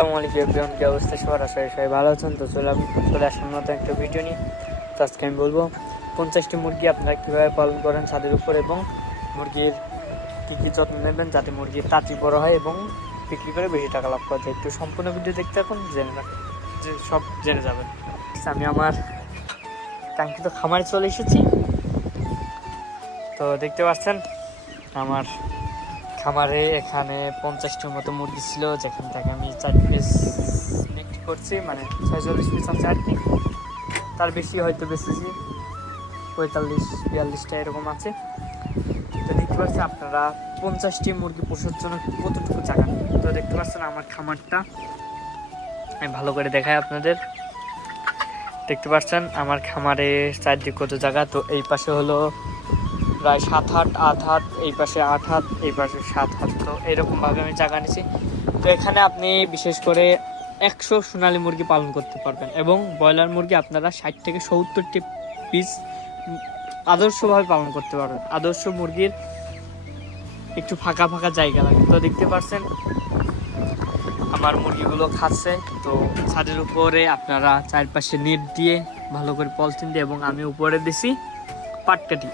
আসসালামু আলাইকুম এভরিওয়ান, কি অবস্থা সবার? আশা করি সবাই ভালো আছেন। তো চলে আসলাম নতুন একটা ভিডিও নিয়ে। তো আজকে আমি বলবো 50টি মুরগি আপনারা কীভাবে পালন করেন ছাদের উপর, এবং মুরগির কী কী যত্ন নেবেন যাতে মুরগির তাড়াতাড়ি বড় হয় এবং বিক্রি করে বেশি টাকা লাভ করা যায়। একটু সম্পূর্ণ ভিডিও দেখতে থাকুন, সব জেনে যাবেন। আমি আমার কাঙ্ক্ষিত খামারে চলে এসেছি। তো দেখতে পাচ্ছেন আমার খামারে এখানে 50টির মতো মুরগি ছিল, যেখান থেকে আমি 4 পিস বিক্রি করছি, মানে 46 পিস আছে আর কি। তার বেশি হয়তো বেশিছি, 45-42টা এরকম আছে। তো দেখতে পাচ্ছেন আপনারা 50টি মুরগি পোষার জন্য কতটুকু জায়গা। তো দেখতে পাচ্ছেন আমার খামারটা আমি ভালো করে দেখাই আপনাদের। দেখতে পাচ্ছেন আমার খামারে চারদিকে কত জায়গা। তো এই পাশে হলো প্রায় 7-8 হাত, এই পাশে 8 হাত, এই পাশে 7 হাত। তো এরকমভাবে আমি জায়গা নিয়েছি। তো এখানে আপনি বিশেষ করে 100 সোনালী মুরগি পালন করতে পারবেন, এবং ব্রয়লার মুরগি আপনারা 60 থেকে 70টি পিস আদর্শভাবে পালন করতে পারবেন। আদর্শ মুরগির একটু ফাঁকা ফাঁকা জায়গা লাগে। তো দেখতে পাচ্ছেন আমার মুরগিগুলো খাচ্ছে। তো ছাদের উপরে আপনারা চারপাশে নেট দিয়ে ভালো করে পলিথিন দিয়ে, এবং আমি উপরে দিছি পাটকাঠি।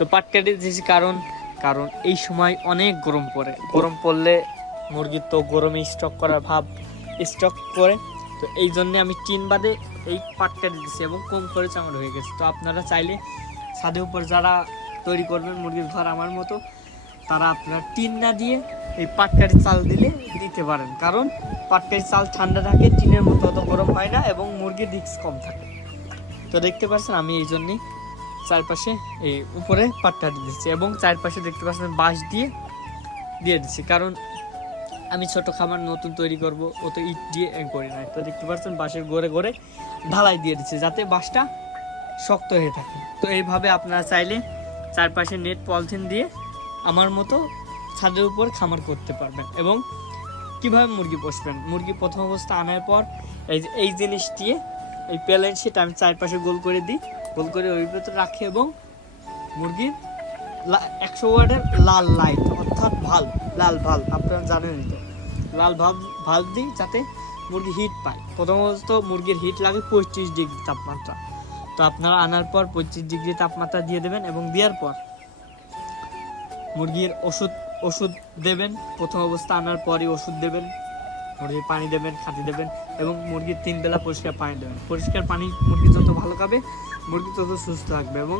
তো পাটকাঠি দিয়েছি কারণ এই সময় অনেক গরম পড়ে। গরম পড়লে মুরগির তো গরমে স্টক করে। তো এই জন্যে আমি টিন বাদে এই পাটকাঠি দিয়েছি, এবং কম খরচ আমার হয়ে গেছে। তো আপনারা চাইলে ছাদের উপর যারা তৈরি করবেন মুরগির ঘর আমার মতো, তারা আপনারা টিন না দিয়ে এই পাটকাঠি চাল দিতে পারেন। কারণ পাটকাঠি চাল ঠান্ডা থাকে, টিনের মতো অত গরম হয় না, এবং মুরগির রিস্ক কম থাকে। তো দেখতে পাচ্ছেন আমি এই জন্যই চারপাশে এই উপরে পাটকাঠি দিচ্ছি, এবং চারপাশে দেখতে পাচ্ছেন বাঁশ দিয়ে দিচ্ছি। কারণ আমি ছোট খামার নতুন তৈরি করব, ও তো ইট দিয়ে করি না। তো দেখতে পাচ্ছেন বাঁশের গোড়ে ঢালাই দিয়ে দিচ্ছি যাতে বাঁশটা শক্ত হয়ে থাকে। তো এইভাবে আপনারা চাইলে চারপাশে নেট পলিথিন দিয়ে আমার মতো ছাদের উপর খামার করতে পারবেন। এবং কিভাবে মুরগি পুষবেন, মুরগি প্রথম অবস্থা আনার পর এই জিনিস দিয়ে এই প্যালেন শিট আমি চারপাশে গোল করে দিই, গোল করে ওই ভিতরে রাখি, এবং মুরগির 100 ওয়াটের লাল লাইট অর্থাৎ লাল ভাল্ব আপনারা জানেনই তো, লাল ভাল্ব দিই যাতে মুরগি হিট পায়। প্রথমত মুরগির হিট লাগে 35 ডিগ্রি তাপমাত্রা। তো আপনারা আনার পর 25 ডিগ্রি তাপমাত্রা দিয়ে দেবেন, এবং দেওয়ার পর মুরগির ওষুধ দেবেন। প্রথম অবস্থা আনার পরই ওষুধ দেবেন, মুরগির পানি দেবেন, খাঁটি দেবেন, এবং মুরগির 3 বেলা পরিষ্কার পানি দেবেন। পরিষ্কার পানি মুরগি যত ভালো খাবে মুরগি তত সুস্থ থাকবে, এবং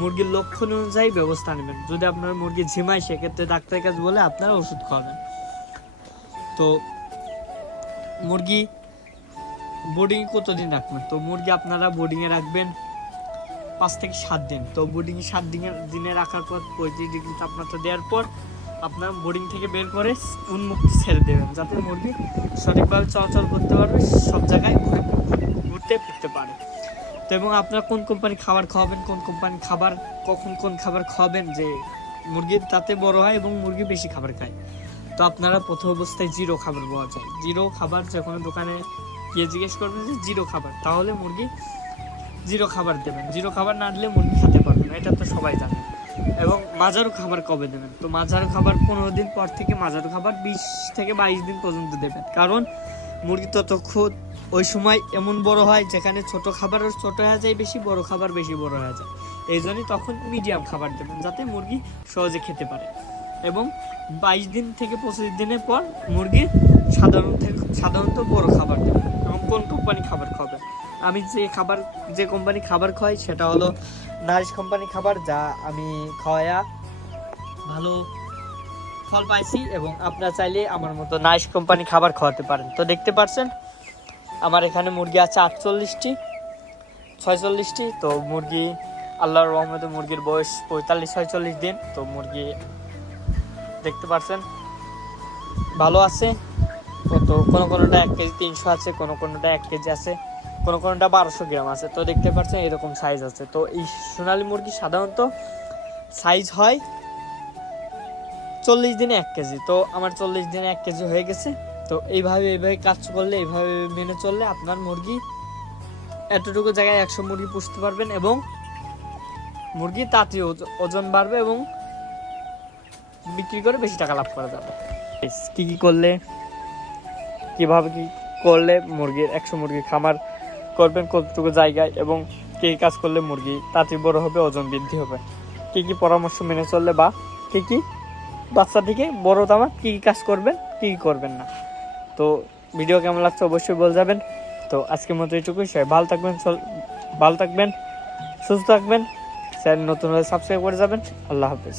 মুরগির লক্ষণ অনুযায়ী ব্যবস্থা নেবেন। যদি আপনার মুরগি ঝিমায়, সেক্ষেত্রে ডাক্তারের কাছে বলে আপনারা ওষুধ খাওয়াবেন। তো মুরগি বোর্ডিং কতদিন রাখবেন? তো মুরগি আপনারা বোর্ডিংয়ে রাখবেন 5 থেকে 7 দিন। তো বোর্ডিংয়ে 7 দিনে রাখার পর 35 ডিগ্রি তাপমাত্রা দেওয়ার পর আপনার বোর্ডিং থেকে বের করে উন্মুক্ত ছেড়ে দেবেন, যাতে মুরগি সঠিকভাবে চলাচল করতে পারবে, সব জায়গায় ঘুরতে ফিরতে পারে। তো এবং আপনারা কোন কোম্পানি খাবার খাওয়াবেন, কখন কোন খাবার খাওয়াবেন যে মুরগির তাতে বড় হয় এবং মুরগি বেশি খাবার খায়। তো আপনারা প্রথম অবস্থায় জিরো খাবার পাওয়া যায়। জিরো খাবার যে কোনো দোকানে গিয়ে জিজ্ঞেস করবেন যে জিরো খাবার, তাহলে মুরগি জিরো খাবার দেবেন। জিরো খাবার না দিলে মুরগি খেতে পারবে না, এটা তো সবাই জানে। এবং মাঝারু খাবার কবে দেবেন? তো মাঝারু খাবার 15 দিন পর থেকে মাঝারু খাবার 20 থেকে 22 দিন পর্যন্ত দেবেন। কারণ মুরগি ততক্ষণ ওই সময় এমন বড় হয় যেখানে ছোট খাবারও ছোট হয়ে যায় বেশি, বড় খাবার বেশি বড় হয়ে যায়। এই জন্যই তখন মিডিয়াম খাবার দেবেন, যাতে মুরগি সহজে খেতে পারে। এবং 22 দিন থেকে 25 দিনের পর মুরগির সাধারণত বড় খাবার দেবেন। এবং কোন কোম্পানি খাবার খাবেন? আমি যে কোম্পানি খাবার খাওয়াই সেটা হলো নারিশ কোম্পানি খাবার, যা আমি খাওয়ায়া ভালো ফল পাইছি। এবং আপনারা চাইলে আমার মতো নারিশ কোম্পানি খাবার খাওয়াতে পারেন। তো দেখতে পাচ্ছেন আমার এখানে মুরগি আছে 46টি। তো মুরগি আল্লাহর রহমতে মুরগির বয়স 45-46 দিন। তো মুরগি দেখতে পাচ্ছেন ভালো আছে। তো কোনোটা 1 কেজি 300 আছে, কোনোটা 1 কেজি আছে, কোনোটা 1200 গ্রাম আছে। তো দেখতে পাচ্ছেন এরকম সাইজ আছে। তো এই সোনালী মুরগি সাধারণত সাইজ হয় 40 দিনে 1 কেজি। তো আমার 40 দিনে 1 কেজি হয়ে গেছে। তো এইভাবে কাজ করলে, এইভাবে মেনে চললে আপনার মুরগি এতটুকু জায়গায় 100 মুরগি পুষতে পারবেন, এবং মুরগি তাড়াতাড়ি ওজন বাড়বে, এবং বিক্রি করে বেশি টাকা লাভ করা যাবে। কি করলে কিভাবে কি করলে মুরগির 100 মুরগির খামার করবেন, কতটুকু জায়গায়, এবং কী কাজ করলে মুরগি তাড়াতাড়ি বড় হবে, ওজন বৃদ্ধি হবে, কী পরামর্শ মেনে চললে বা কী বাচ্চাটিকে বড় দামা কী কাজ করবেন, কী করবেন না। তো ভিডিও কেমন লাগছে অবশ্যই বলে যাবেন। তো আজকের মতো এইটুকুই। সবাই ভালো থাকবেন, সুস্থ থাকবেন। চ্যানেল নতুন হলে সাবস্ক্রাইব করে যাবেন। আল্লাহ হাফেজ।